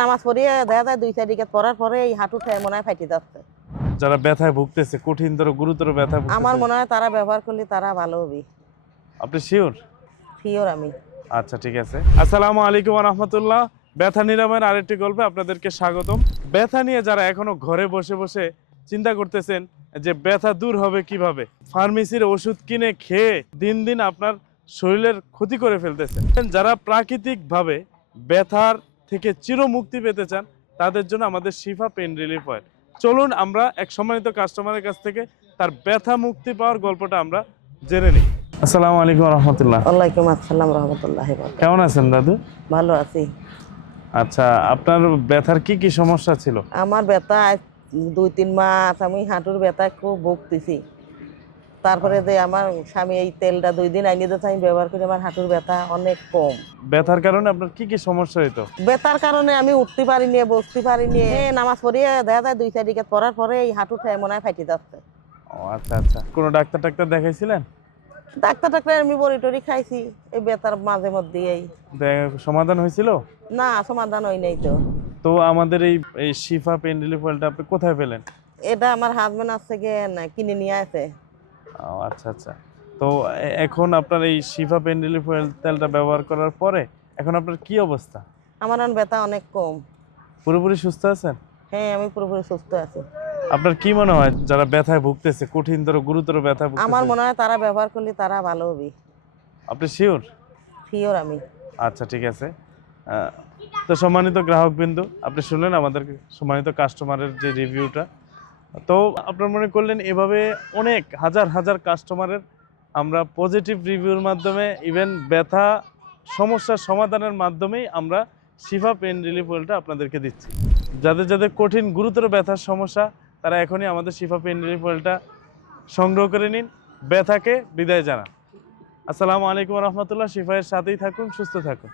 নামাজ পড়িয়ে দেখা যায় 2-4 রাকাত পড়ার পরে এই হাঁটুটা মনে হয় ফাইটে যাচ্ছে। যারা ব্যথায় ভুগতেছে, কঠিনতর গুরুতর ব্যথায় আমার ভুগতেছে, মনে হয় তারা ব্যবহার করলে তারা ভালো হবে। আপনি শিওর? শিওর আমি। আচ্ছা, ঠিক আছে। আসসালামু আলাইকুম ওয়া রাহমাতুল্লাহ। ব্যথা নিরাময়ের আরেকটি গল্পে আপনাদেরকে স্বাগতম। ব্যথা নিয়ে যারা এখনো ঘরে বসে বসে চিন্তা করতেছেন যে ব্যথা দূর হবে কিভাবে, ফার্মেসির ওষুধ কিনে খেয়ে দিন দিন আপনার শরীরের ক্ষতি করে ফেলতেছেন, যারা প্রাকৃতিকভাবে ব্যথার থেকে চিরমুক্তি পেতে চান, তাদের জন্য আমাদের শিফা পেন রিলিফ অয়েল। চলুন আমরা এক সম্মানিত কাস্টমারের কাছ থেকে তার ব্যথা মুক্তি পাওয়ার গল্পটা আমরা জেনে নিই। আসসালামু আলাইকুম ওয়া রাহমাতুল্লাহ। ওয়ালাইকুম আসসালাম রাহমাতুল্লাহি ওয়া বারাকাতুহু। কেমন আছেন দাদু? ভালো আছি। আচ্ছা, আপনার ব্যথার কি কি সমস্যা ছিল? আমার ব্যথা আজ 2-3 মাস আমি হাঁটুর ব্যথায় খুব ভুগতেছি। তারপরে যে আমার স্বামী এই তেলটা 2 দিন আইনে দিয়েছে, আমি ব্যবহার করি, আমার হাঁটুর ব্যথা অনেক কম। ব্যথার কারণে আপনার কি কি সমস্যা হইতো? ব্যথার কারণে আমি উঠতে পারিনি, বসতে পারিনি। নামাজ পড়িয়ে দেখা যায় 2-4 রাকাত পড়ার পরে এই হাঁটুটা মনে হয় ফাইটে যাচ্ছে। ও আচ্ছা আচ্ছা, কোনো ডাক্তার দেখাইছিলেন? ডাক্তার আমি বড়ি টড়ি খাইছি এই ব্যথার মাঝে মধ্যেই। সমাধান হয়েছিল? না, সমাধান হয় নাই তো। তো আমাদের এই এই শিফা পেন রিলিফ অয়েলটা আপনি কোথায় পেলেন? এটা আমার হাজবেন্ড আছে গিয়ে না কিনে নিয়ে আসে। ও আচ্ছা আচ্ছা। তো এখন আপনার এই শিফা পেন রিলিফ অয়েল তেলটা ব্যবহার করার পরে এখন আপনার কি অবস্থা? আমার এখন ব্যথা অনেক কম। পুরোপুরি সুস্থ আছেন? হ্যাঁ, আমি পুরোপুরি সুস্থ আছি। আপনার কি মনে হয় যারা ব্যথায় ভুগতেছে, কঠিনতর গুরুতর ব্যথায় আমার ভুগতেছে, মনে হয় তারা ব্যবহার করলে তারা ভালো হবে। আপনি শিওর? শিওর আমি। আচ্ছা, ঠিক আছে। তো সম্মানিত গ্রাহকবৃন্দু, আপনি শুনলেন আমাদের সম্মানিত কাস্টমারের যে রিভিউটা। তো আপনার মনে করলেন এভাবে অনেক হাজার হাজার কাস্টমারের আমরা পজিটিভ রিভিউর মাধ্যমে, ইভেন ব্যথা সমস্যার সমাধানের মাধ্যমেই আমরা শিফা পেন রিলিফ অয়েলটা আপনাদেরকে দিচ্ছি। যাদের যাদের কঠিন গুরুতর ব্যথার সমস্যা, তারা এখনই আমাদের শিফা পেন রিলিফ অয়েলটা সংগ্রহ করে নিন, ব্যথাকে বিদায় জানান। আসসালামু আলাইকুম রহমতুল্লাহ। শিফায়ের সাথেই থাকুন, সুস্থ থাকুন।